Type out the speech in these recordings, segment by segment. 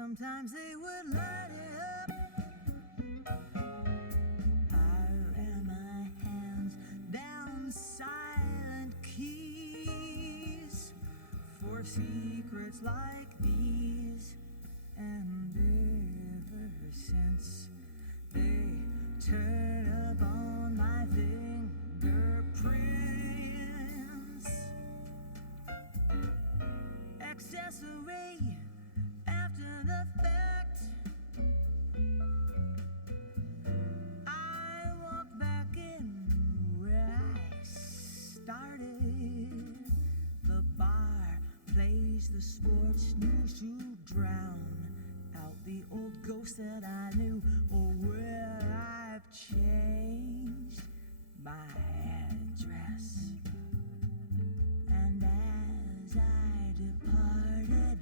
Sometimes they would light it up. I ran my hands down silent keys for secrets like these, and ever since they turn up on my fingerprints. Accessory after the fact, I walked back in where I started. The bar plays the sports news to drown out the old ghost that I knew. Oh, well, I've changed my address, and as I departed,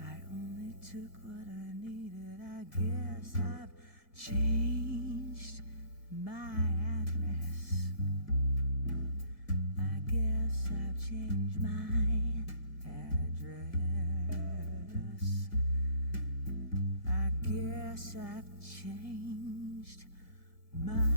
I only took what I needed. I guess I've changed my address. I guess I've changed my address. I guess I've changed my address.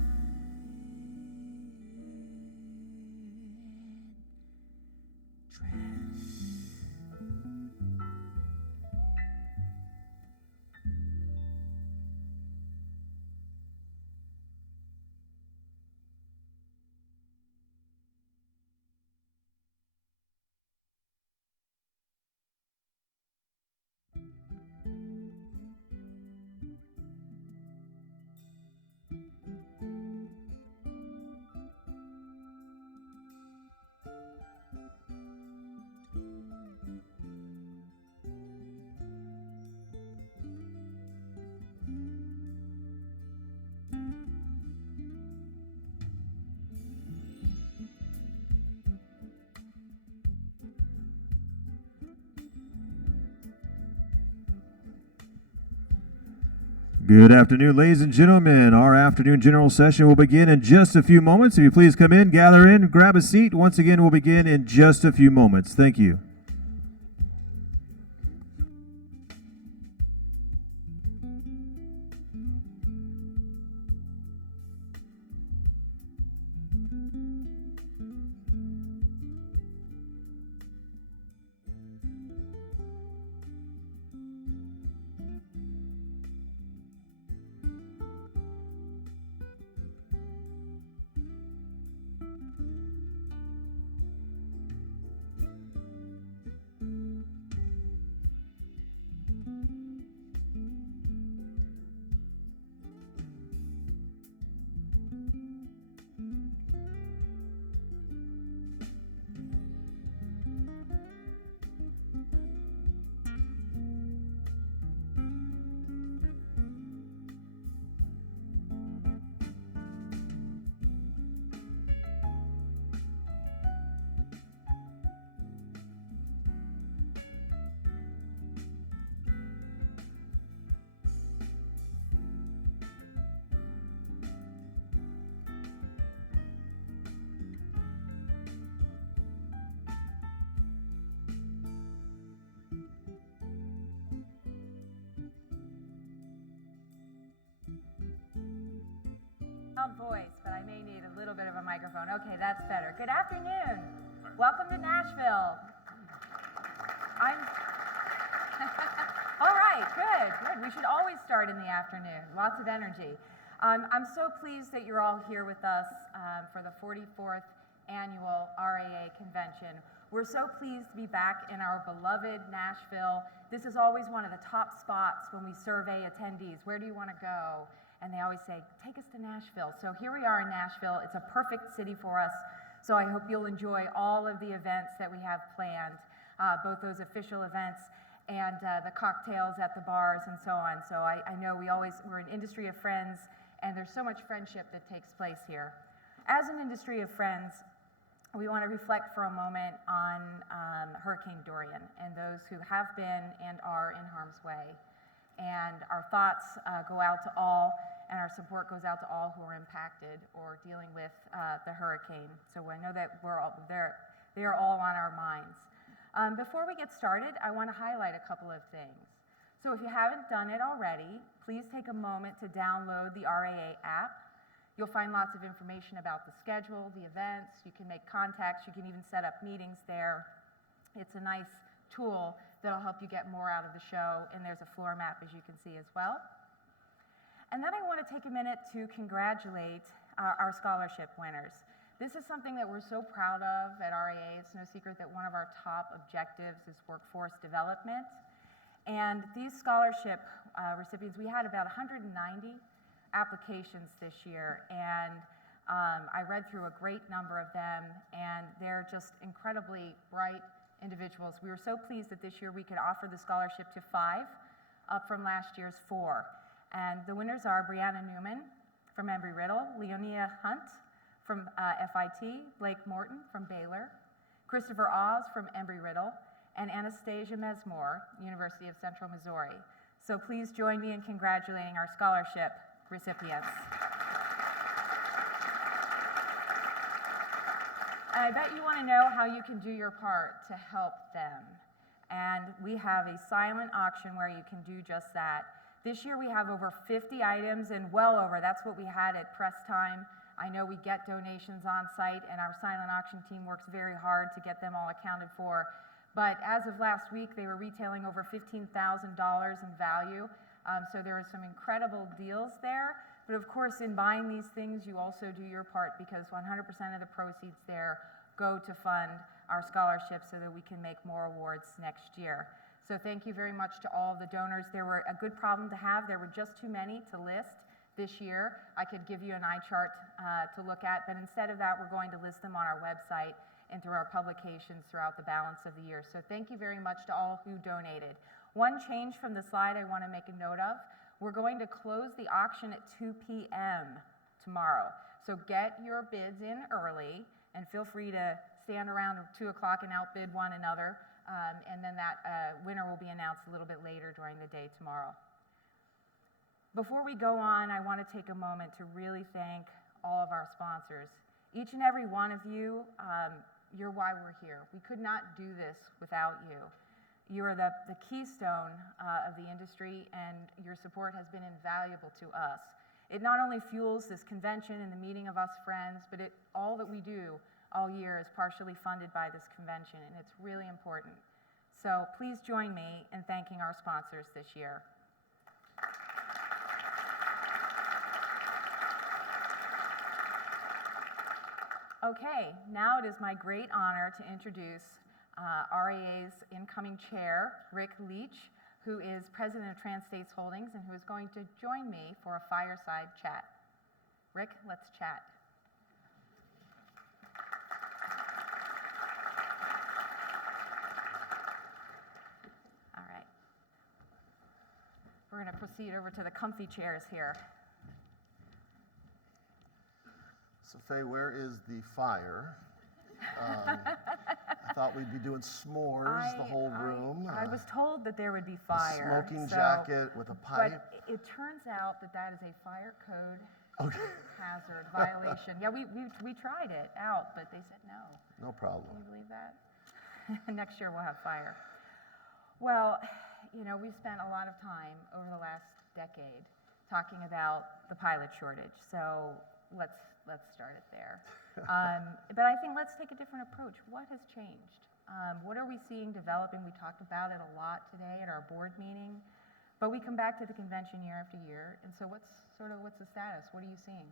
Good afternoon, ladies and gentlemen. Our afternoon general session will begin in just a few moments. If you please come in, gather in, grab a seat. Once again, we'll begin in just a few moments. Thank you. Loud voice, but I may need a little bit of a microphone. Okay, that's better. Good afternoon. Welcome to Nashville. All right, good. We should always start in the afternoon. Lots of energy. I'm so pleased that you're all here with us for the 44th annual RAA convention. We're so pleased to be back in our beloved Nashville. This is always one of the top spots when we survey attendees. Where do you want to go? And they always say, take us to Nashville. So here we are in Nashville. It's a perfect city for us. So I hope you'll enjoy all of the events that we have planned, both those official events and the cocktails at the bars and so on. So I know we're an industry of friends, and there's so much friendship that takes place here. As an industry of friends, we want to reflect for a moment on Hurricane Dorian and those who have been and are in harm's way. And our thoughts go out to all, and our support goes out to all who are impacted or dealing with the hurricane. So I know that they are all on our minds. Before we get started, I want to highlight a couple of things. So if you haven't done it already, please take a moment to download the RAA app. You'll find lots of information about the schedule, the events. You can make contacts. You can even set up meetings there. It's a nice tool that'll help you get more out of the show, and there's a floor map, as you can see as well. And then I want to take a minute to congratulate our scholarship winners. This is something that we're so proud of at RAA. It's no secret that one of our top objectives is workforce development. And these scholarship recipients, we had about 190 applications this year, and I read through a great number of them, and they're just incredibly bright individuals. We were so pleased that this year we could offer the scholarship to 5, up from last year's 4. And the winners are Brianna Newman from Embry-Riddle, Leonia Hunt from FIT, Blake Morton from Baylor, Christopher Oz from Embry-Riddle, and Anastasia Mesmore, University of Central Missouri. So please join me in congratulating our scholarship recipients. I bet you want to know how you can do your part to help them. And we have a silent auction where you can do just that. This year we have over 50 items and well over. That's what we had at press time. I know we get donations on site, and our silent auction team works very hard to get them all accounted for. But as of last week, they were retailing over $15,000 in value. So there are some incredible deals there. But of course, in buying these things, you also do your part, because 100% of the proceeds there go to fund our scholarships so that we can make more awards next year. So thank you very much to all of the donors. There were a good problem to have. There were just too many to list this year. I could give you an eye chart to look at, but instead of that, we're going to list them on our website and through our publications throughout the balance of the year. So thank you very much to all who donated. One change from the slide I want to make a note of: we're going to close the auction at 2 p.m. tomorrow. So get your bids in early, and feel free to stand around at 2 o'clock and outbid one another. And then that winner will be announced a little bit later during the day tomorrow. Before we go on, I want to take a moment to really thank all of our sponsors. Each and every one of you, you're why we're here. We could not do this without you. You are the keystone of the industry, and your support has been invaluable to us. It not only fuels this convention and the meeting of us friends, but all that we do all year is partially funded by this convention, and it's really important. So please join me in thanking our sponsors this year. Okay, now it is my great honor to introduce RAA's incoming chair, Rick Leach, who is president of Trans-States Holdings and who is going to join me for a fireside chat. Rick, let's chat. All right. We're going to proceed over to the comfy chairs here. So Faye, where is the fire? I thought we'd be doing s'mores, the whole room. I was told that there would be fire. A smoking jacket with a pipe. But it turns out that is a fire code hazard violation. Yeah, we tried it out, but they said no. No problem. Can you believe that? Next year we'll have fire. Well, you know, we've spent a lot of time over the last decade talking about the pilot shortage. So let's start it there. But I think let's take a different approach. What has changed? What are we seeing developing? We talked about it a lot today at our board meeting, but we come back to the convention year after year. And so what's the status? What are you seeing?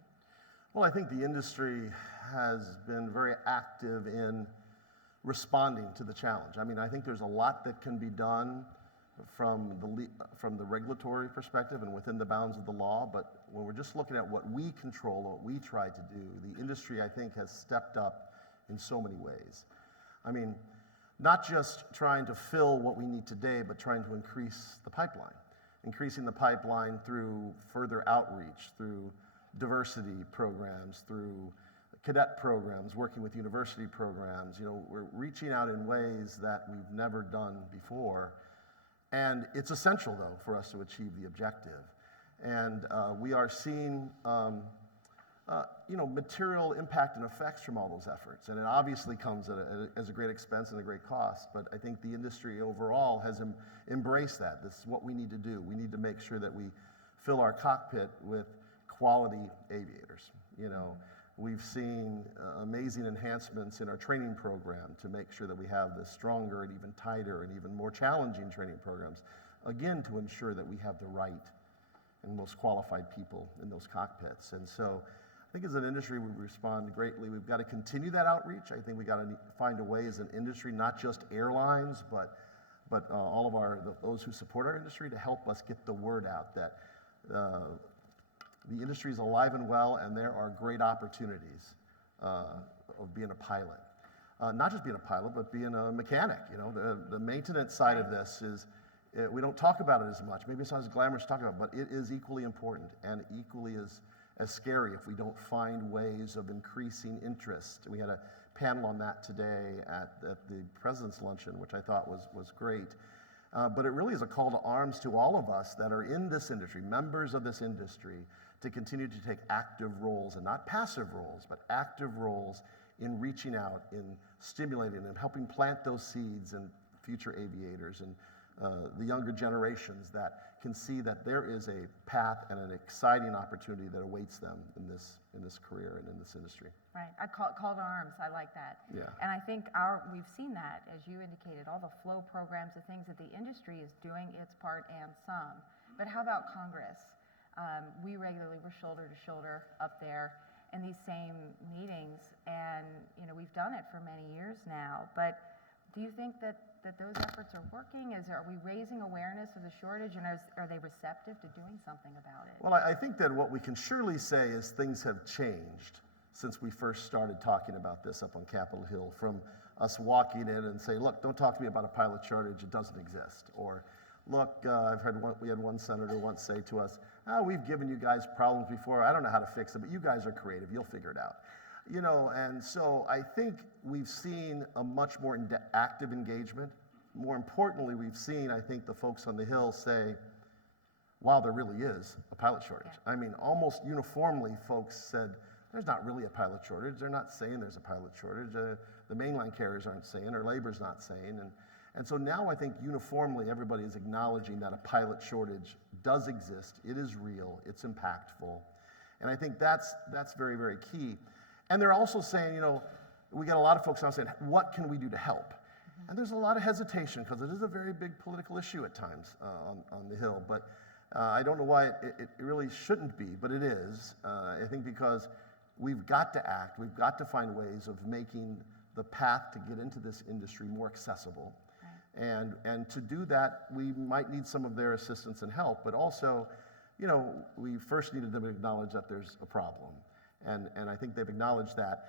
Well, I think the industry has been very active in responding to the challenge. I mean, I think there's a lot that can be done from the regulatory perspective and within the bounds of the law, but when we're just looking at what we control, what we try to do, the industry, I think, has stepped up in so many ways. I mean, not just trying to fill what we need today, but trying to increase the pipeline. Increasing the pipeline through further outreach, through diversity programs, through cadet programs, working with university programs. You know, we're reaching out in ways that we've never done before. And it's essential, though, for us to achieve the objective. And we are seeing a material impact and effects from all those efforts. And it obviously comes as a great expense and a great cost, but I think the industry overall has embraced that. This is what we need to do. We need to make sure that we fill our cockpit with quality aviators. We've seen amazing enhancements in our training program to make sure that we have this stronger and even tighter and even more challenging training programs, again, to ensure that we have the right and most qualified people in those cockpits. And so I think as an industry, we respond greatly. We've got to continue that outreach. I think we've got to find a way as an industry, not just airlines, but all of those who support our industry, to help us get the word out that the industry is alive and well, and there are great opportunities of being a pilot. Not just being a pilot, but being a mechanic. The maintenance side of this is, we don't talk about it as much. Maybe it's not as glamorous to talk about, but it is equally important and equally as scary if we don't find ways of increasing interest. We had a panel on that today at the President's Luncheon, which I thought was great. But it really is a call to arms to all of us that are in this industry, members of this industry, to continue to take active roles, and not passive roles, but active roles in reaching out, in stimulating and helping plant those seeds in future aviators and the younger generations that can see that there is a path and an exciting opportunity that awaits them in this career and in this industry. Right. I call to arms. I like that. Yeah. And I think we've seen that, as you indicated, all the flow programs, the things that the industry is doing its part and some. But how about Congress? We regularly were shoulder to shoulder up there in these same meetings, and we've done it for many years now. But do you think that those efforts are working? Are we raising awareness of the shortage, and are they receptive to doing something about it? Well, I think that what we can surely say is things have changed since we first started talking about this up on Capitol Hill, from us walking in and saying, look, don't talk to me about a pilot shortage, it doesn't exist. Or, look, we had one senator once say to us, we've given you guys problems before, I don't know how to fix them, but you guys are creative, you'll figure it out. And so I think we've seen a much more active engagement. More importantly, we've seen, I think, the folks on the Hill say, wow, there really is a pilot shortage. Yeah. I mean, almost uniformly, folks said, there's not really a pilot shortage. They're not saying there's a pilot shortage. The mainline carriers aren't saying, or labor's not saying. And so now I think uniformly everybody is acknowledging that a pilot shortage does exist. It is real. It's impactful. And I think that's very, very key. And they're also saying, we got a lot of folks now saying, what can we do to help? Mm-hmm. And there's a lot of hesitation because it is a very big political issue at times on the Hill. But I don't know why it really shouldn't be, but it is. I think because we've got to act. We've got to find ways of making the path to get into this industry more accessible. Right. And to do that, we might need some of their assistance and help, but also, we first needed them to acknowledge that there's a problem. And I think they've acknowledged that.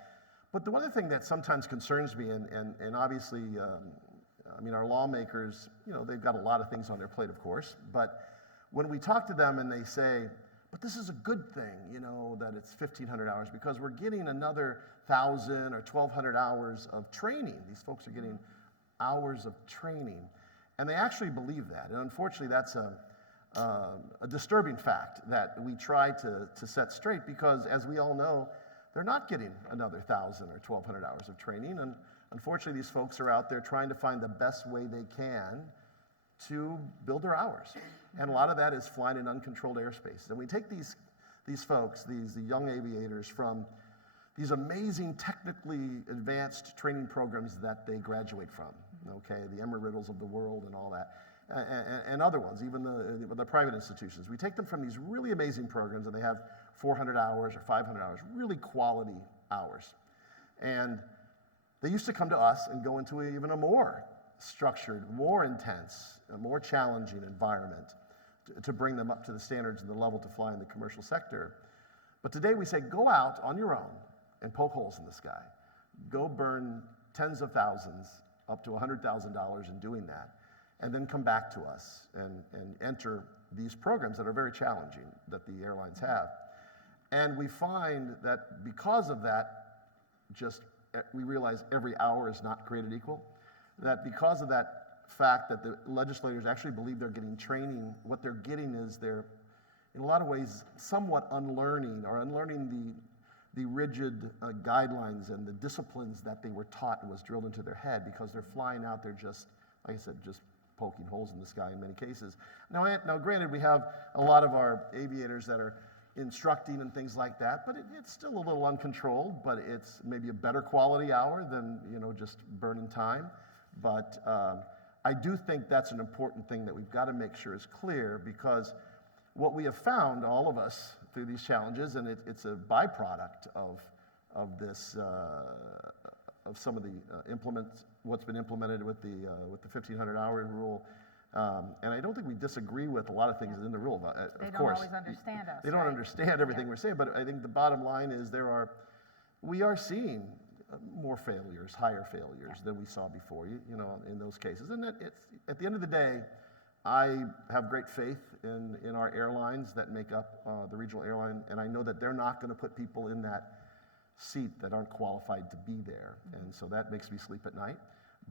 But the one other thing that sometimes concerns me, and obviously, our lawmakers, they've got a lot of things on their plate, of course, but when we talk to them and they say, but this is a good thing, that it's 1,500 hours because we're getting another 1,000 or 1,200 hours of training. These folks are getting hours of training. And they actually believe that. And unfortunately, that's a disturbing fact that we try to set straight because, as we all know, they're not getting another 1,000 or 1,200 hours of training. And unfortunately, these folks are out there trying to find the best way they can to build their hours. And a lot of that is flying in uncontrolled airspace. And we take these folks, the young aviators, from these amazing technically advanced training programs that they graduate from, okay, the Embry-Riddles of the world and all that. And other ones, even the private institutions. We take them from these really amazing programs, and they have 400 hours or 500 hours, really quality hours. And they used to come to us and go into even a more structured, more intense, a more challenging environment to bring them up to the standards and the level to fly in the commercial sector. But today we say, go out on your own and poke holes in the sky. Go burn tens of thousands, up to $100,000 in doing that. And then come back to us and enter these programs that are very challenging that the airlines have. And we find that because of that, we realize every hour is not created equal. That because of that fact that the legislators actually believe they're getting training, what they're getting is they're, in a lot of ways, somewhat unlearning the rigid guidelines and the disciplines that they were taught and was drilled into their head, because they're flying out there just, like I said, just poking holes in the sky in many cases. Now granted, we have a lot of our aviators that are instructing and things like that, but it's still a little uncontrolled, but it's maybe a better quality hour than, just burning time. But I do think that's an important thing that we've got to make sure is clear, because what we have found, all of us, through these challenges, and it's a byproduct of this, of some of the what's been implemented with the 1,500-hour rule. And I don't think we disagree with a lot of things in the rule. They of don't course, always understand us. they don't right? understand everything we're saying, but I think the bottom line is we are seeing more failures, higher failures than we saw before, in those cases. And it's, at the end of the day, I have great faith in our airlines that make up the regional airline, and I know that they're not going to put people in that seat that aren't qualified to be there. And so that makes me sleep at night.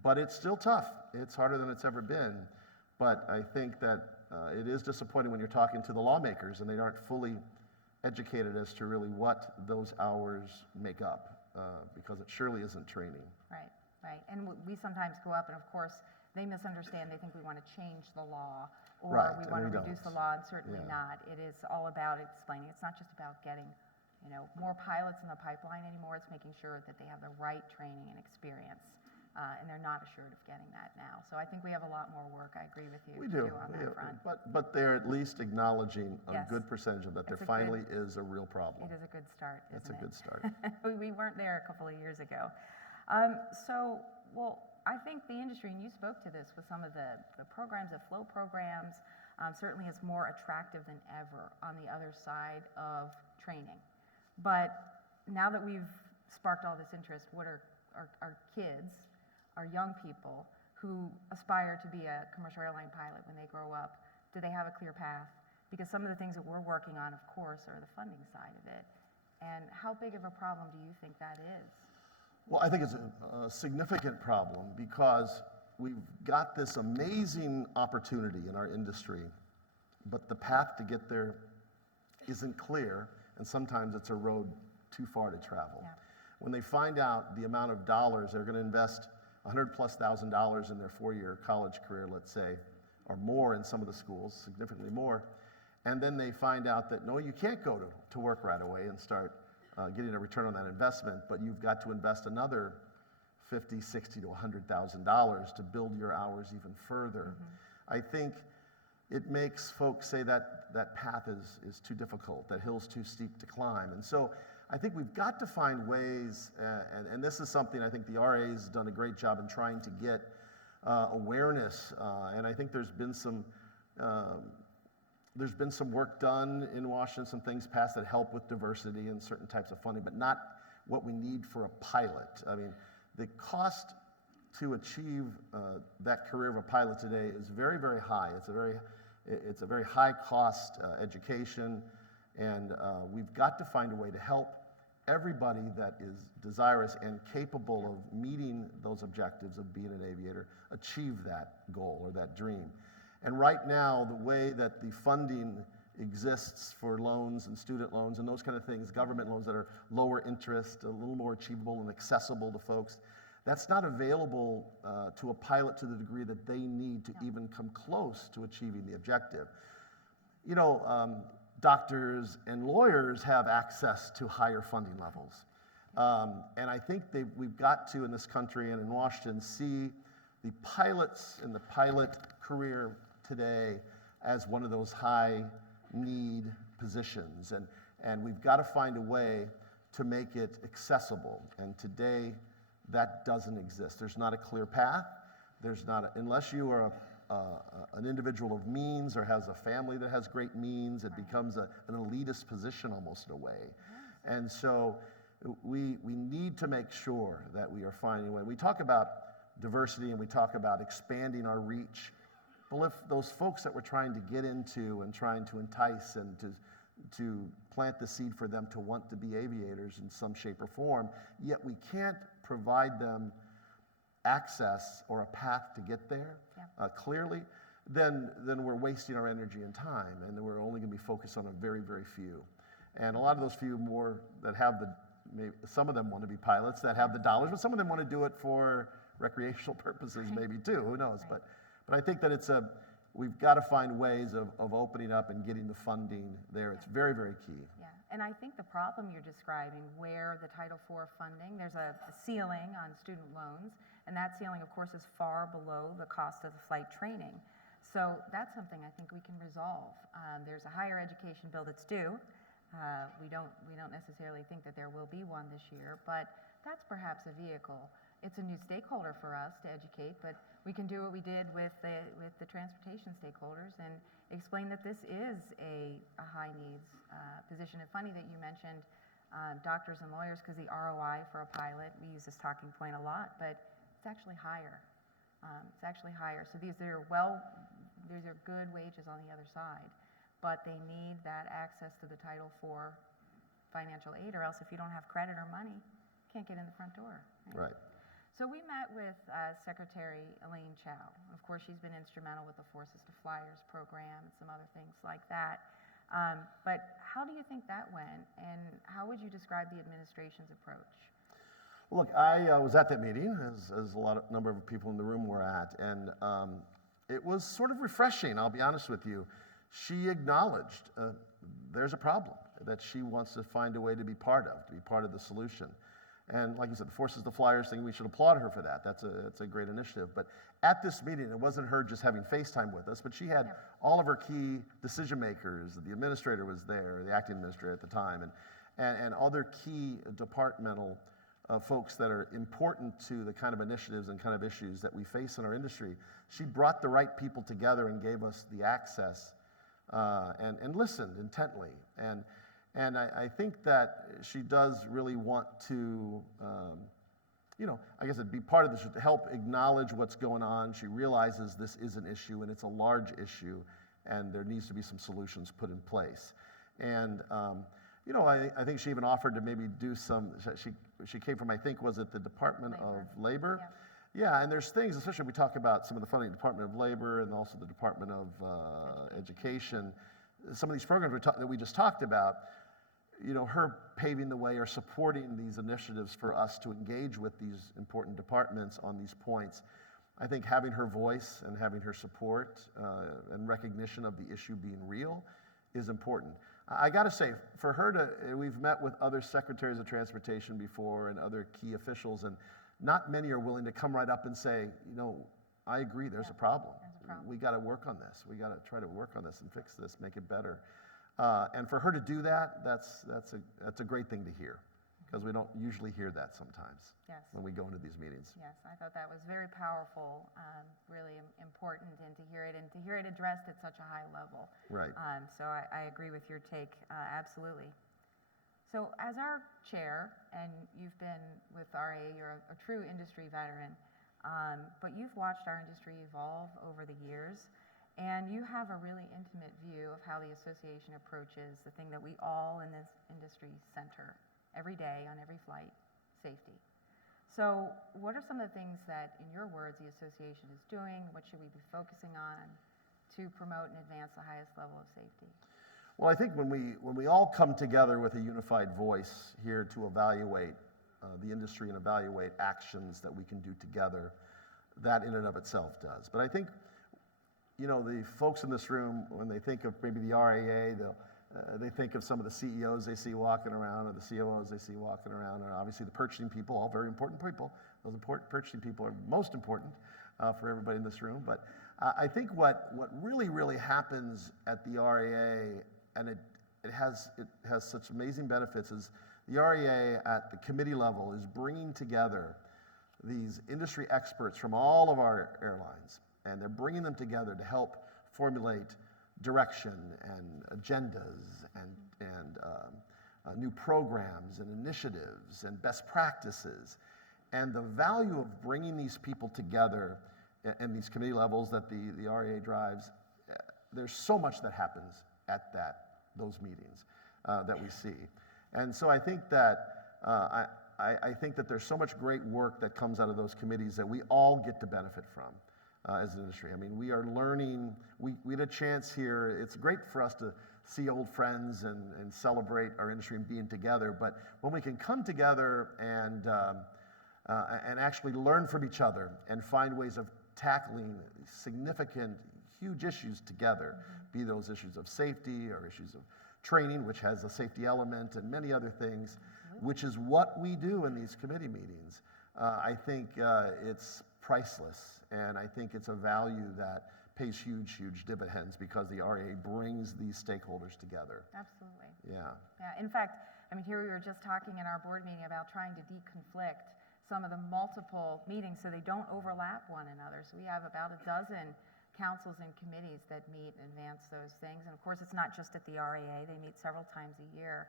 But it's still tough. It's harder than it's ever been. But I think that it is disappointing when you're talking to the lawmakers and they aren't fully educated as to really what those hours make up, because it surely isn't training. Right. And we sometimes go up, and of course, they misunderstand. They think we want to change the law, or Right, we and want to we reduce don't. the law, and certainly Yeah. not. It is all about explaining. It's not just about getting, more pilots in the pipeline anymore. It's making sure that they have the right training and experience, and they're not assured of getting that now. So I think we have a lot more work. I agree with you We to do, on that front. but they're at least acknowledging a Yes. good percentage of that there It's a good- finally is a real problem. It is a good start, isn't It's a it? good start. We weren't there a couple of years ago. Well, I think the industry, and you spoke to this with some of the programs, the flow programs, certainly is more attractive than ever on the other side of training. But now that we've sparked all this interest, what are our kids, our young people who aspire to be a commercial airline pilot when they grow up, do they have a clear path? Because some of the things that we're working on, of course, are the funding side of it. And how big of a problem do you think that is? Well, I think it's a significant problem, because we've got this amazing opportunity in our industry, but the path to get there isn't clear, and sometimes it's a road too far to travel. Yeah. When they find out the amount of dollars they're going to invest, $100,000+ in their 4-year college career, let's say, or more in some of the schools, significantly more, and then they find out that, no, you can't go to work right away and start getting a return on that investment, but you've got to invest another $50,000, $60,000 to $100,000 to build your hours even further. I think it makes folks say that that path is too difficult, that hill's too steep to climb. And so I think we've got to find ways, and this is something I think the RAA has done a great job in trying to get awareness, and I think there's been some work done in Washington, some things passed that help with diversity and certain types of funding, but not what we need for a pilot. I mean, the cost to achieve that career of a pilot today is very, very high. It's a very high cost education, and we've got to find a way to help everybody that is desirous and capable of meeting those objectives of being an aviator achieve that goal or that dream. And right now, the way that the funding exists for loans and student loans and those kind of things, government loans that are lower interest, a little more achievable and accessible to folks, that's not available to a pilot to the degree that they need to even come close to achieving the objective. Doctors and lawyers have access to higher funding levels. And I think we've got to, in this country and in Washington, see the pilots and the pilot career today as one of those high need positions. And we've got to find a way to make it accessible. And today, that doesn't exist. There's not a clear path. Unless you are an individual of means or has a family that has great means, it becomes an elitist position almost in a way. And so we need to make sure that we are finding a way. We talk about diversity and we talk about expanding our reach. Well, if those folks that we're trying to get into and trying to entice and to plant the seed for them to want to be aviators in some shape or form, yet we can't provide them access or a path to get there clearly, then we're wasting our energy and time, and then we're only going to be focused on a very, very few. And a lot of those few more that have maybe some of them want to be pilots that have the dollars, but some of them want to do it for recreational purposes maybe too, who knows? Right. But I think that we've got to find ways of opening up and getting the funding there. It's very, very key. Yeah, and I think the problem you're describing, where the Title IV funding, there's a ceiling on student loans, and that ceiling, of course, is far below the cost of the flight training. So that's something I think we can resolve. There's a higher education bill that's due. We don't necessarily think that there will be one this year, but that's perhaps a vehicle. It's a new stakeholder for us to educate, but we can do what we did with the transportation stakeholders and explain that this is a high needs position. And funny that you mentioned doctors and lawyers, because the ROI for a pilot, we use this talking point a lot, but it's actually higher. It's actually higher. So these are good wages on the other side, but they need that access to the Title IV financial aid, or else if you don't have credit or money, you can't get in the front door. Right. So we met with Secretary Elaine Chao. Of course, she's been instrumental with the Forces to Flyers program and some other things like that. But how do you think that went, and how would you describe the administration's approach? Well, look, I was at that meeting, as a number of people in the room were at, and it was sort of refreshing, I'll be honest with you. She acknowledged there's a problem that she wants to find a way to be part of the solution. And like you said, the Forces to Flyers thing, we should applaud her for that. That's a great initiative. But at this meeting, it wasn't her just having FaceTime with us, but she had all of her key decision makers. The administrator was there, the acting administrator at the time, and other key departmental folks that are important to the kind of initiatives and kind of issues that we face in our industry. She brought the right people together and gave us the access and listened intently. And I think that she does really want to, I guess it'd be part of this to help acknowledge what's going on. She realizes this is an issue and it's a large issue, and there needs to be some solutions put in place. And I think she even offered to maybe do some. She came from, I think, was it the Department of Labor? Yeah, and there's things, especially when we talk about some of the funding, Department of Labor and also the Department of Education. Some of these programs that we just talked about. Her paving the way or supporting these initiatives for us to engage with these important departments on these points. I think having her voice and having her support and recognition of the issue being real is important. I got to say, for her we've met with other secretaries of transportation before and other key officials, and not many are willing to come right up and say, I agree, there's a problem. We got to work on this. We got to try to work on this and fix this, make it better. And for her to do that, that's a great thing to hear, because we don't usually hear that sometimes when we go into these meetings. Yes, I thought that was very powerful, really important, and to hear it addressed at such a high level. Right. So I agree with your take, absolutely. So as our chair, and you've been with RAA, you're a true industry veteran, but you've watched our industry evolve over the years. And you have a really intimate view of how the association approaches the thing that we all in this industry center every day on every flight, safety. So what are some of the things that, in your words, the association is doing? What should we be focusing on to promote and advance the highest level of safety? Well, I think when we all come together with a unified voice here to evaluate the industry and evaluate actions that we can do together, that in and of itself does. But I think the folks in this room, when they think of maybe the RAA, they think of some of the CEOs they see walking around, or the COOs they see walking around, or obviously the purchasing people, all very important people. Those important purchasing people are most important for everybody in this room. But I think what really, really happens at the RAA, and it has such amazing benefits, is the RAA at the committee level is bringing together these industry experts from all of our airlines. And they're bringing them together to help formulate direction and agendas and new programs and initiatives and best practices. And the value of bringing these people together in these committee levels that the RAA drives, there's so much that happens at those meetings that we see. And so I think that I think that there's so much great work that comes out of those committees that we all get to benefit from. As an industry. I mean, we are learning, we had a chance here. It's great for us to see old friends and celebrate our industry and being together. But when we can come together and actually learn from each other and find ways of tackling significant, huge issues together, be those issues of safety or issues of training, which has a safety element, and many other things, which is what we do in these committee meetings. I think it's priceless, and I think it's a value that pays huge, huge dividends because the RAA brings these stakeholders together. Absolutely. Yeah. Yeah. In fact, I mean, here we were just talking in our board meeting about trying to deconflict some of the multiple meetings so they don't overlap one another. So we have about a dozen councils and committees that meet and advance those things. And of course, it's not just at the RAA. They meet several times a year.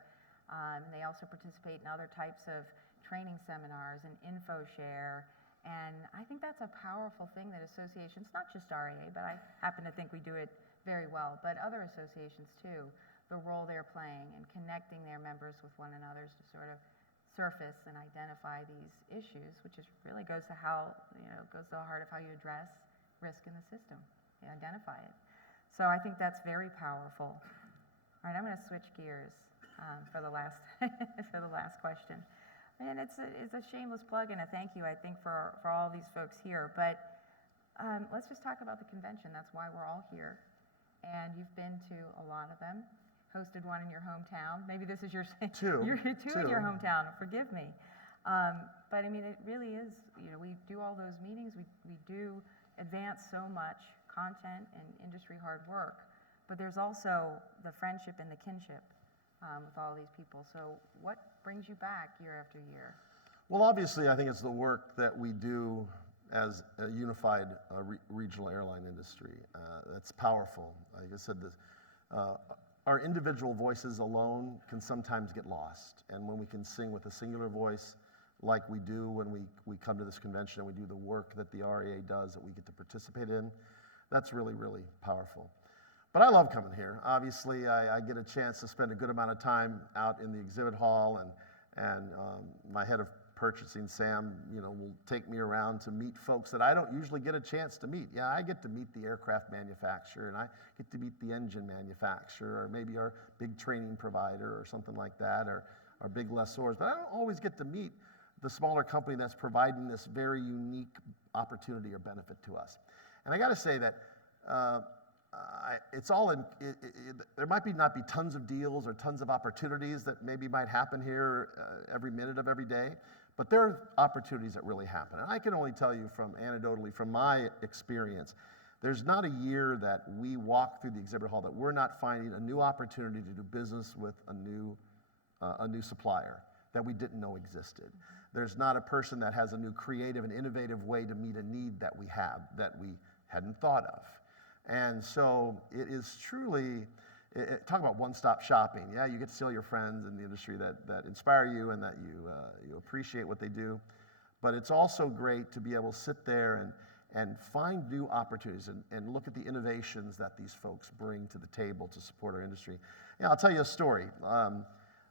They also participate in other types of training seminars and info share. And I think that's a powerful thing that associations, not just RAA, but I happen to think we do it very well, but other associations too, the role they're playing in connecting their members with one another to sort of surface and identify these issues, which is really goes to how, goes to the heart of how you address risk in the system. You identify it. So I think that's very powerful. All right, I'm going to switch gears for the last for the last question. And it's a shameless plug and a thank you, I think, for all these folks here. But let's just talk about the convention. That's why we're all here. And you've been to a lot of them, hosted one in your hometown. Maybe this is your two in your hometown. Forgive me. But I mean, it really is. We do all those meetings. We do advance so much content and industry hard work. But there's also the friendship and the kinship with all these people. So what brings you back year after year? Well, obviously, I think it's the work that we do as a unified regional airline industry. That's powerful. Like I said, our individual voices alone can sometimes get lost. And when we can sing with a singular voice, like we do when we come to this convention and we do the work that the RAA does that we get to participate in, that's really, really powerful. But I love coming here. Obviously, I get a chance to spend a good amount of time out in the exhibit hall, and my head of purchasing, Sam, will take me around to meet folks that I don't usually get a chance to meet. Yeah, I get to meet the aircraft manufacturer, and I get to meet the engine manufacturer, or maybe our big training provider or something like that, or our big lessors. But I don't always get to meet the smaller company that's providing this very unique opportunity or benefit to us. And I got to say that it's all in. There might not be tons of deals or tons of opportunities that maybe might happen here every minute of every day, but there are opportunities that really happen. And I can only tell you anecdotally from my experience, there's not a year that we walk through the exhibit hall that we're not finding a new opportunity to do business with a new supplier that we didn't know existed. There's not a person that has a new creative and innovative way to meet a need that we have that we hadn't thought of. And so it is truly, talk about one-stop shopping. Yeah, you get to see all your friends in the industry that inspire you and that you appreciate what they do. But it's also great to be able to sit there and find new opportunities and look at the innovations that these folks bring to the table to support our industry. Yeah, I'll tell you a story.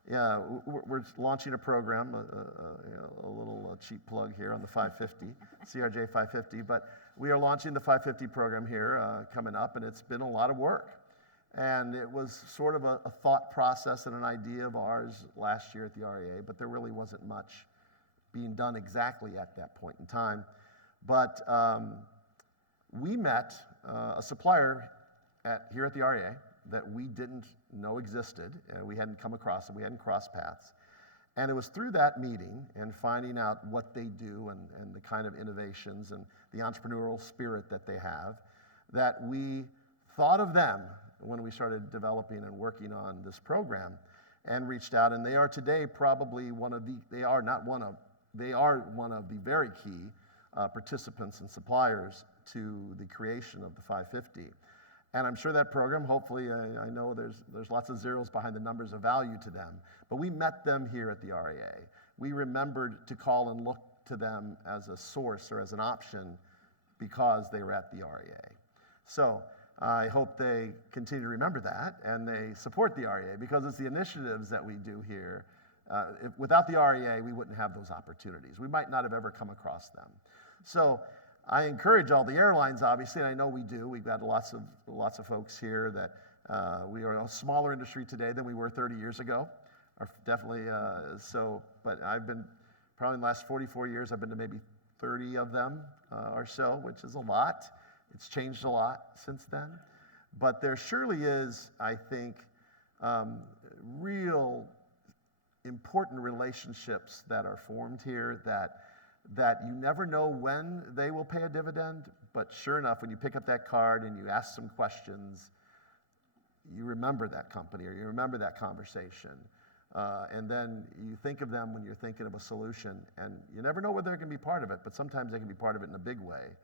We're launching a program, a little cheap plug here on the 550, CRJ 550, but we are launching the 550 program here coming up, and it's been a lot of work. And it was sort of a thought process and an idea of ours last year at the RAA, but there really wasn't much being done exactly at that point in time. But we met a supplier here at the RAA that we didn't know existed, and we hadn't come across it, we hadn't crossed paths. And it was through that meeting and finding out what they do and the kind of innovations and the entrepreneurial spirit that they have that we thought of them when we started developing and working on this program and reached out. And they are today probably one of the very key participants and suppliers to the creation of the 550. And I'm sure that program, hopefully, I know there's lots of zeros behind the numbers of value to them, but we met them here at the RAA. We remembered to call and look to them as a source or as an option because they were at the RAA. So I hope they continue to remember that and they support the RAA because it's the initiatives that we do here. Without the RAA, we wouldn't have those opportunities. We might not have ever come across them. So I encourage all the airlines, obviously, and I know we do. We've got lots of folks here We are a smaller industry today than we were 30 years ago. Definitely so, but I've been, probably in the last 44 years, I've been to maybe 30 of them or so, which is a lot. It's changed a lot since then. But there surely is, I think, real important relationships that are formed here that you never know when they will pay a dividend, but sure enough, when you pick up that card and you ask some questions, you remember that company or you remember that conversation. And then you think of them when you're thinking of a solution, and you never know whether they're going to be part of it, but sometimes they can be part of it in a big way.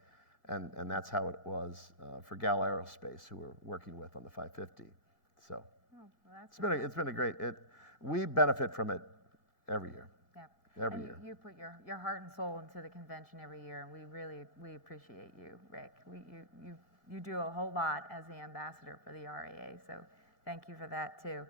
And that's how it was for Gal Aerospace, who we're working with on the 550. So it's been a great, we benefit from it every year. Yeah. Every and year. You put your heart and soul into the convention every year, and we appreciate you, Rick. You do a whole lot as the ambassador for the RAA, so thank you for that too.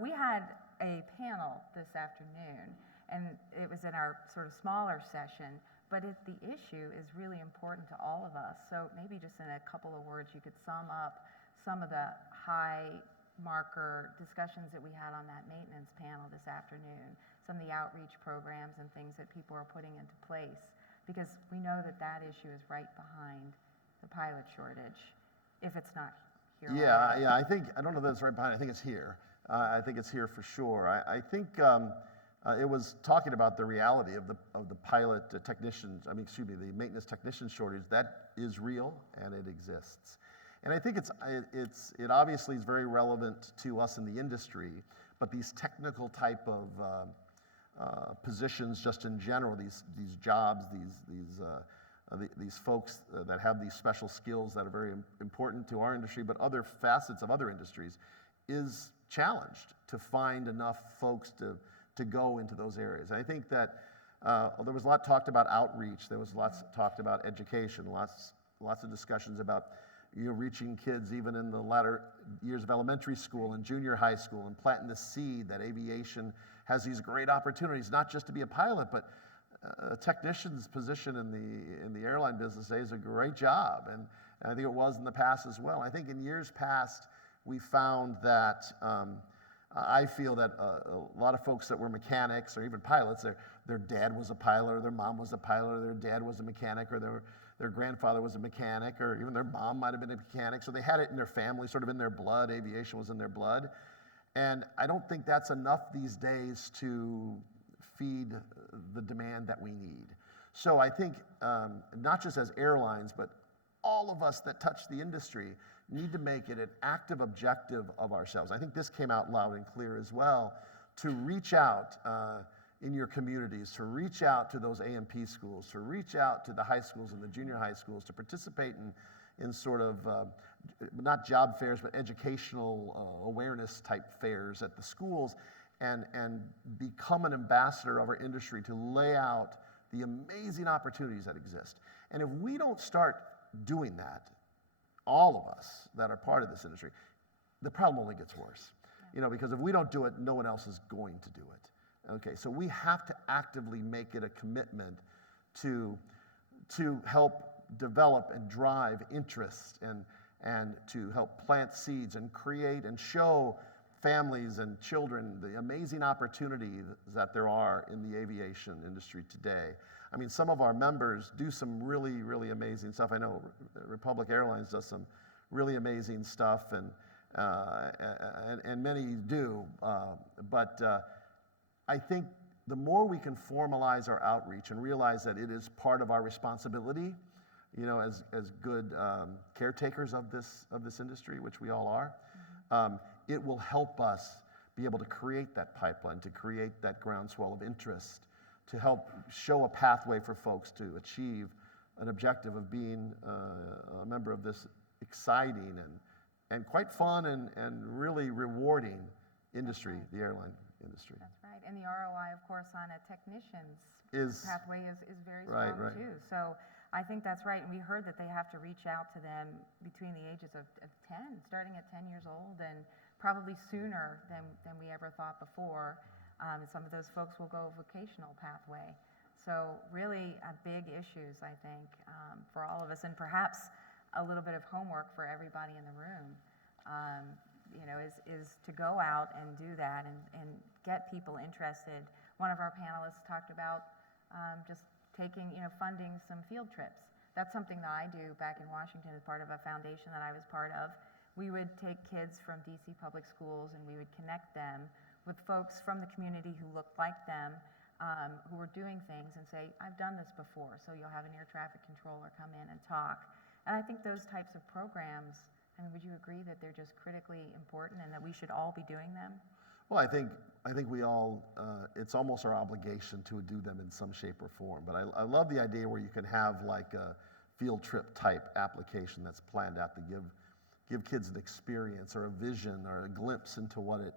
We had a panel this afternoon, and it was in our sort of smaller session, but the issue is really important to all of us. So maybe just in a couple of words, you could sum up some of the high marker discussions that we had on that maintenance panel this afternoon, some of the outreach programs and things that people are putting into place, because we know that issue is right behind the pilot shortage, if it's not here already. Yeah, I don't know that it's right behind, I think it's here. I think it's here for sure. I think it was talking about the reality of the pilot technicians, the maintenance technician shortage. That is real and it exists. And I think it obviously is very relevant to us in the industry, but these technical type of positions just in general, these jobs, these folks that have these special skills that are very important to our industry, but other facets of other industries, is challenged to find enough folks to go into those areas. And I think that there was a lot talked about outreach. There was lots talked about education, lots of discussions about reaching kids even in the latter years of elementary school and junior high school, and planting the seed that aviation has these great opportunities, not just to be a pilot, but a technician's position in the airline business today is a great job, and I think it was in the past as well. I think in years past, we found that I feel that a lot of folks that were mechanics or even pilots, their dad was a pilot, or their mom was a pilot, or their dad was a mechanic, or their grandfather was a mechanic, or even their mom might have been a mechanic. So they had it in their family, sort of in their blood. Aviation was in their blood. And I don't think that's enough these days to feed the demand that we need. So I think not just as airlines, but all of us that touch the industry need to make it an active objective of ourselves. I think this came out loud and clear as well, to reach out in your communities, to reach out to those A&P schools, to reach out to the high schools and the junior high schools, to participate in sort of, not job fairs, but educational awareness type fairs at the schools, and become an ambassador of our industry to lay out the amazing opportunities that exist. And if we don't start doing that, all of us that are part of this industry, the problem only gets worse. Because if we don't do it, no one else is going to do it. Okay, so we have to actively make it a commitment to help develop and drive interest and to help plant seeds and create and show families and children the amazing opportunities that there are in the aviation industry today. Some of our members do some really, really amazing stuff. I know Republic Airlines does some really amazing stuff, and many do. But I think the more we can formalize our outreach and realize that it is part of our responsibility, as good caretakers of this industry, which we all are, it will help us be able to create that pipeline, to create that groundswell of interest, to help show a pathway for folks to achieve an objective of being a member of this exciting and quite fun and really rewarding industry, the airline industry. That's right. And the ROI, of course, on a technician's pathway is very strong too. So I think that's right. And we heard that they have to reach out to them between the ages of 10, starting at 10 years old, and probably sooner than we ever thought before. And some of those folks will go vocational pathway. So really big issues, I think, for all of us, and perhaps a little bit of homework for everybody in the room. is to go out and do that and get people interested. One of our panelists talked about just taking, funding some field trips. That's something that I do back in Washington as part of a foundation that I was part of. We would take kids from DC public schools and we would connect them with folks from the community who looked like them, who were doing things, and say, I've done this before, so you'll have an air traffic controller come in and talk. And I think those types of programs, would you agree that they're just critically important and that we should all be doing them? Well, I think we all, it's almost our obligation to do them in some shape or form. But I love the idea where you can have like a field trip type application that's planned out to give kids an experience or a vision or a glimpse into what it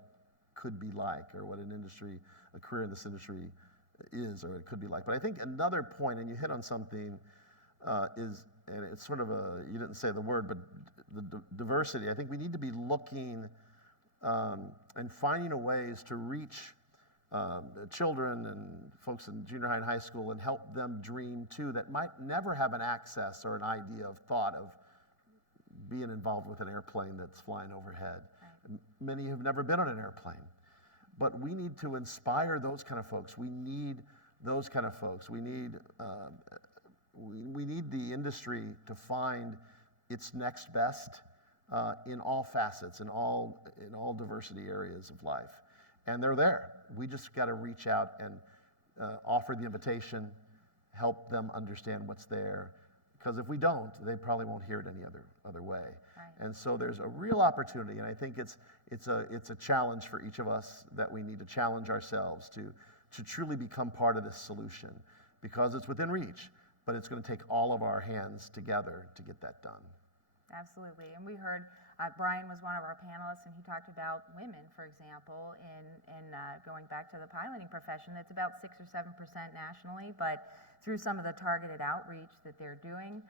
could be like, or what a career in this industry is, or it could be like. But I think another point, and you hit on something, is, and it's sort of you didn't say the word, but the diversity. I think we need to be looking and finding ways to reach children and folks in junior high and high school and help them dream too, that might never have an access or an idea of thought of being involved with an airplane that's flying overhead. Right. Many have never been on an airplane. But we need to inspire those kind of folks. We need those kind of folks. We need the industry to find its next best in all facets, in all diversity areas of life. And they're there. We just got to reach out and offer the invitation, help them understand what's there. Because if we don't, they probably won't hear it any other way. Right. And so there's a real opportunity, and I think it's a challenge for each of us that we need to challenge ourselves to truly become part of this solution, because it's within reach, but it's going to take all of our hands together to get that done. Absolutely, and we heard Brian was one of our panelists, and he talked about women, for example, in going back to the piloting profession. It's about 6 or 7% nationally, but through some of the targeted outreach that they're doing,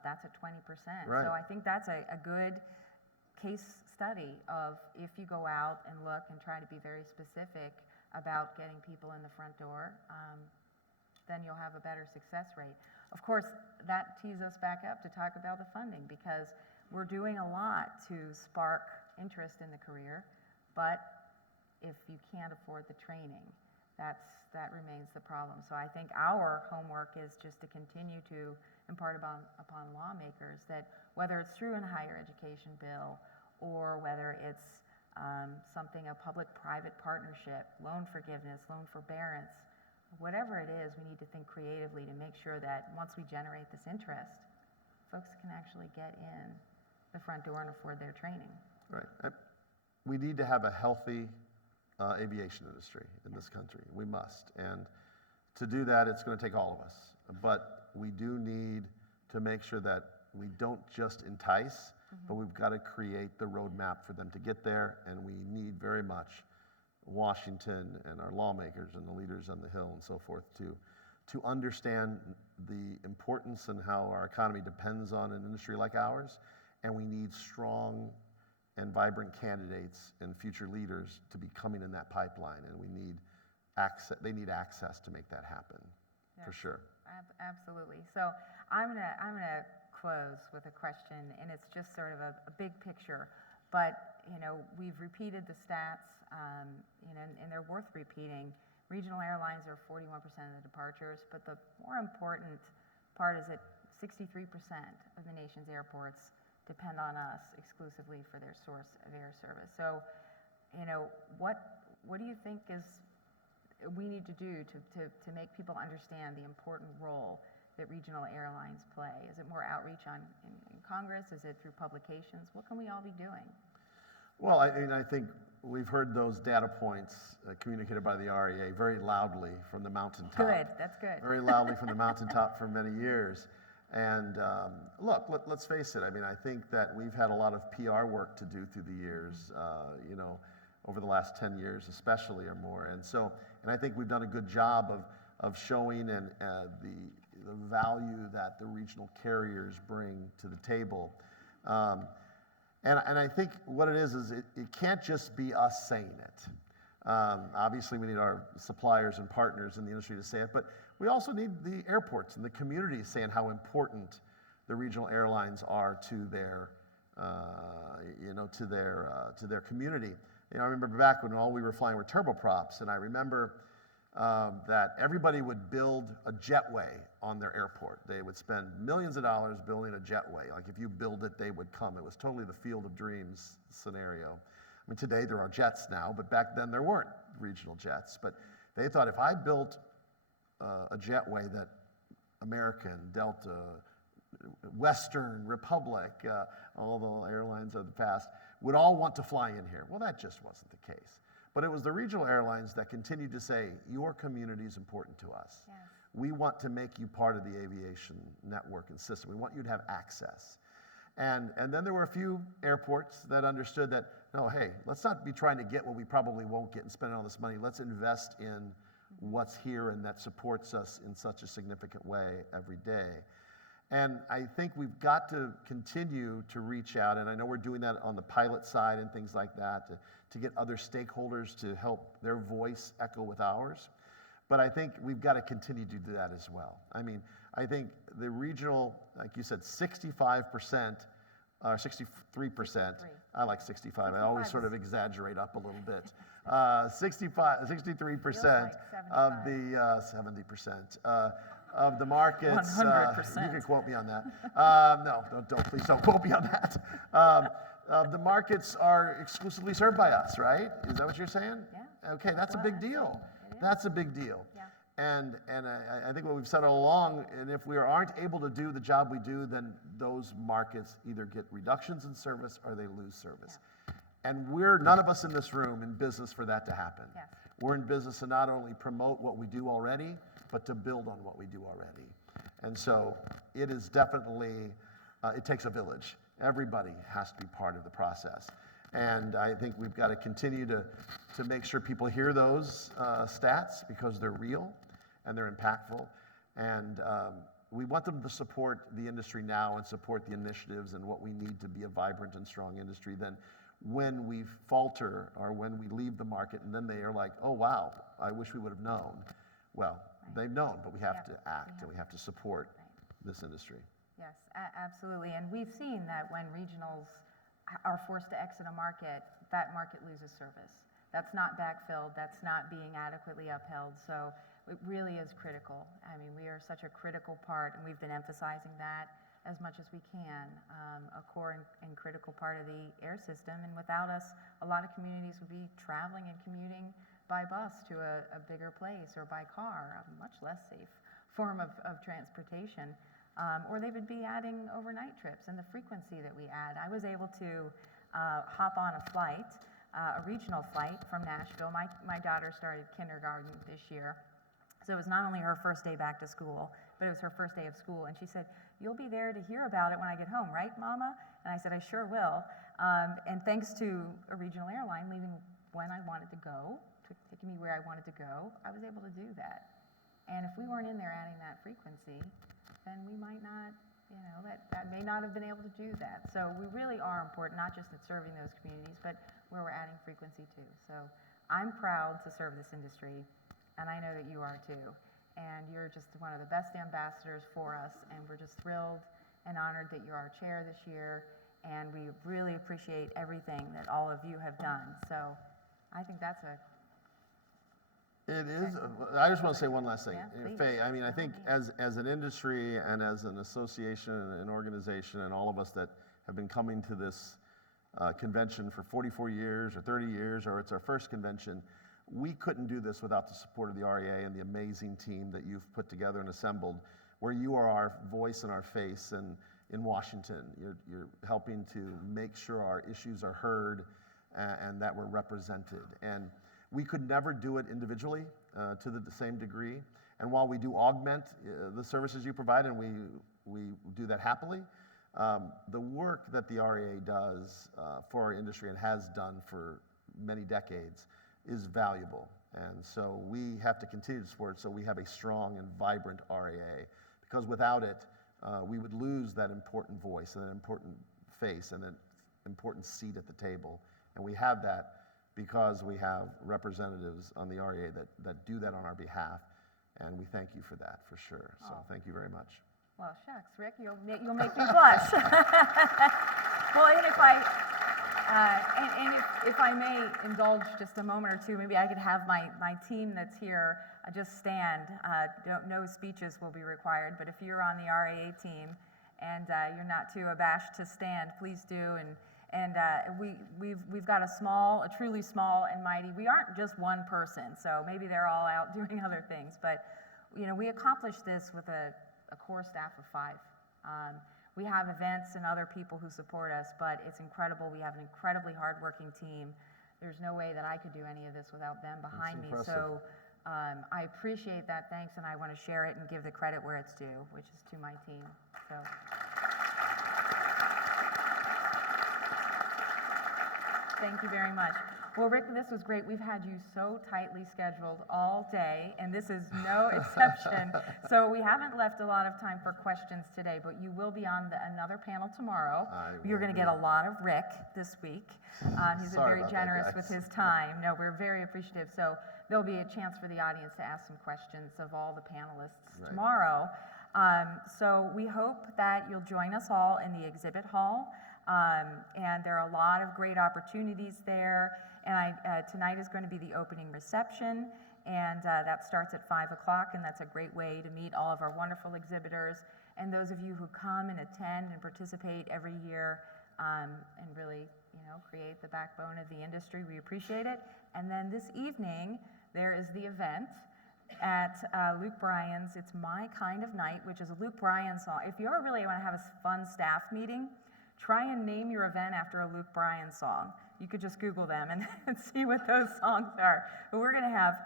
that's at 20%. Right. So I think that's a good case study of, if you go out and look and try to be very specific about getting people in the front door, then you'll have a better success rate. Of course, that tees us back up to talk about the funding, because we're doing a lot to spark interest in the career, but if you can't afford the training, that remains the problem. So I think our homework is just to continue to impart upon lawmakers that, whether it's through a higher education bill, or whether it's something, a public-private partnership, loan forgiveness, loan forbearance, whatever it is, we need to think creatively to make sure that once we generate this interest, folks can actually get in the front door and afford their training. Right. We need to have a healthy aviation industry in this country. We must. And to do that, it's going to take all of us. But we do need to make sure that we don't just entice, but we've got to create the roadmap for them to get there. And we need very much Washington and our lawmakers and the leaders on the Hill and so forth to understand the importance and how our economy depends on an industry like ours. And we need strong and vibrant candidates and future leaders to be coming in that pipeline, and we need access. They need access to make that happen, for sure. Absolutely. So I'm gonna close with a question, and it's just sort of a big picture. But we've repeated the stats, and they're worth repeating. Regional airlines are 41% of the departures, but the more important part is that 63% of the nation's airports depend on us exclusively for their source of air service. So, what do you think we need to do to make people understand the important role that regional airlines play? Is it more outreach in Congress? Is it through publications? What can we all be doing? Well, I think we've heard those data points communicated by the RAA very loudly from the mountaintop. Good, that's good. Very loudly from the mountaintop for many years. And look, let's face it. I think that we've had a lot of PR work to do through the years, over the last 10 years especially, or more. And I think we've done a good job of showing the value that the regional carriers bring to the table. And I think what it is it can't just be us saying it. Obviously, we need our suppliers and partners in the industry to say it, but we also need the airports and the communities saying how important the regional airlines are to their to their community. I remember back when all we were flying were turboprops, and I remember that everybody would build a jetway on their airport. They would spend millions of dollars building a jetway. Like if you build it, they would come. It was totally the field of dreams scenario. I mean, today there are jets now, but back then there weren't regional jets. But they thought if I built a jetway that American, Delta, Western, Republic, all the airlines of the past, would all want to fly in here. Well, that just wasn't the case. But it was the regional airlines that continued to say, your community is important to us. Yes. We want to make you part of the aviation network and system. We want you to have access. And then there were a few airports that understood that, no, hey, let's not be trying to get what we probably won't get and spend all this money. Let's invest in what's here and that supports us in such a significant way every day. And I think we've got to continue to reach out, and I know we're doing that on the pilot side and things like that, to get other stakeholders to help their voice echo with ours. But I think we've got to continue to do that as well. I mean, I think the regional, like you said, 65%, or 63%, I like 65, I always sort of exaggerate up a little bit. 63% of the 70%. Of the markets, 100%. You can quote me on that. No, please don't quote me on that. The markets are exclusively served by us, right? Is that what you're saying? Yeah. Okay, that's a big deal. It is. That's a big deal. Yeah. And I think what we've said all along, and if we aren't able to do the job we do, then those markets either get reductions in service or they lose service. Yeah. And we're, none of us in this room, in business for that to happen. Yes. We're in business to not only promote what we do already, but to build on what we do already. And so it is definitely, it takes a village. Everybody has to be part of the process. And I think we've got to continue to make sure people hear those stats because they're real and they're impactful. And we want them to support the industry now and support the initiatives and what we need to be a vibrant and strong industry. Then when we falter or when we leave the market and then they are like, oh, wow, I wish we would have known. Well, they've known, but we have to act and we have to support this industry. Yes, absolutely. And we've seen that when regionals are forced to exit a market, that market loses service. That's not backfilled. That's not being adequately upheld. So it really is critical. I mean, we are such a critical part, and we've been emphasizing that as much as we can, a core and critical part of the air system. And without us, a lot of communities would be traveling and commuting by bus to a bigger place or by car, a much less safe form of transportation. Or they would be adding overnight trips and the frequency that we add. I was able to hop on a flight, a regional flight from Nashville. My daughter started kindergarten this year. So it was not only her first day back to school, but it was her first day of school. And she said, you'll be there to hear about it when I get home, right, Mama? And I said, I sure will. And thanks to a regional airline leaving when I wanted to go, taking me where I wanted to go, I was able to do that. And if we weren't in there adding that frequency, then we might not, that may not have been able to do that. So we really are important, not just at serving those communities, but where we're adding frequency too. So I'm proud to serve this industry, and I know that you are too. And you're just one of the best ambassadors for us, and we're just thrilled and honored that you're our chair this year, and we really appreciate everything that all of you have done. So I think that's a It is. I just want to say one last thing. Yeah, Faye, I mean, I think as an industry and as an association and an organization and all of us that have been coming to this convention for 44 years or 30 years, or it's our first convention, we couldn't do this without the support of the RAA and the amazing team that you've put together and assembled, where you are our voice and our face and in Washington. You're helping to make sure our issues are heard and that we're represented. And we could never do it individually to the same degree. And while we do augment the services you provide, and we do that happily, the work that the RAA does for our industry and has done for many decades is valuable. And so we have to continue to support it so we have a strong and vibrant RAA. Because without it, we would lose that important voice and an important face and an important seat at the table. And we have that because we have representatives on the RAA that do that on our behalf, and we thank you for that, for sure. So thank you very much. Well, shucks, Rick, you'll make me blush. Well, and if I may indulge just a moment or two, maybe I could have my team that's here just stand. No speeches will be required, but if you're on the RAA team and you're not too abashed to stand, please do. And we've got a truly small and mighty. We aren't just one person, so maybe they're all out doing other things, but we accomplished this with a core staff of 5. We have events and other people who support us, but it's incredible. We have an incredibly hardworking team. There's no way that I could do any of this without them behind me. So I appreciate that. Thanks, and I want to share it and give the credit where it's due, which is to my team. So. Thank you very much. Well, Rick, this was great. We've had you so tightly scheduled all day, and this is no exception. So we haven't left a lot of time for questions today, but you will be on another panel tomorrow. You're going to get a lot of Rick this week. He's very generous with his time. No, we're very appreciative. So there'll be a chance for the audience to ask some questions of all the panelists tomorrow. So we hope that you'll join us all in the exhibit hall. And there are a lot of great opportunities there. And tonight is going to be the opening reception, and that starts at 5 o'clock, and that's a great way to meet all of our wonderful exhibitors and those of you who come and attend and participate every year and really, create the backbone of the industry. We appreciate it. And then this evening, there is the event at Luke Bryan's. It's My Kind of Night, which is a Luke Bryan song. If you ever really want to have a fun staff meeting, try and name your event after a Luke Bryan song. You could just Google them and see what those songs are. But we're going to have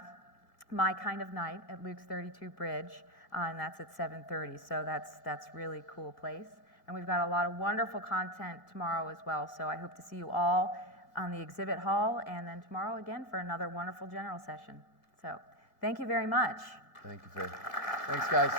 My Kind of Night at Luke's 32 Bridge, and that's at 7:30. So that's really cool place. And we've got a lot of wonderful content tomorrow as well. So I hope to see you all on the exhibit hall, and then tomorrow again for another wonderful general session. So thank you very much. Thank you, Faye. Thanks, guys.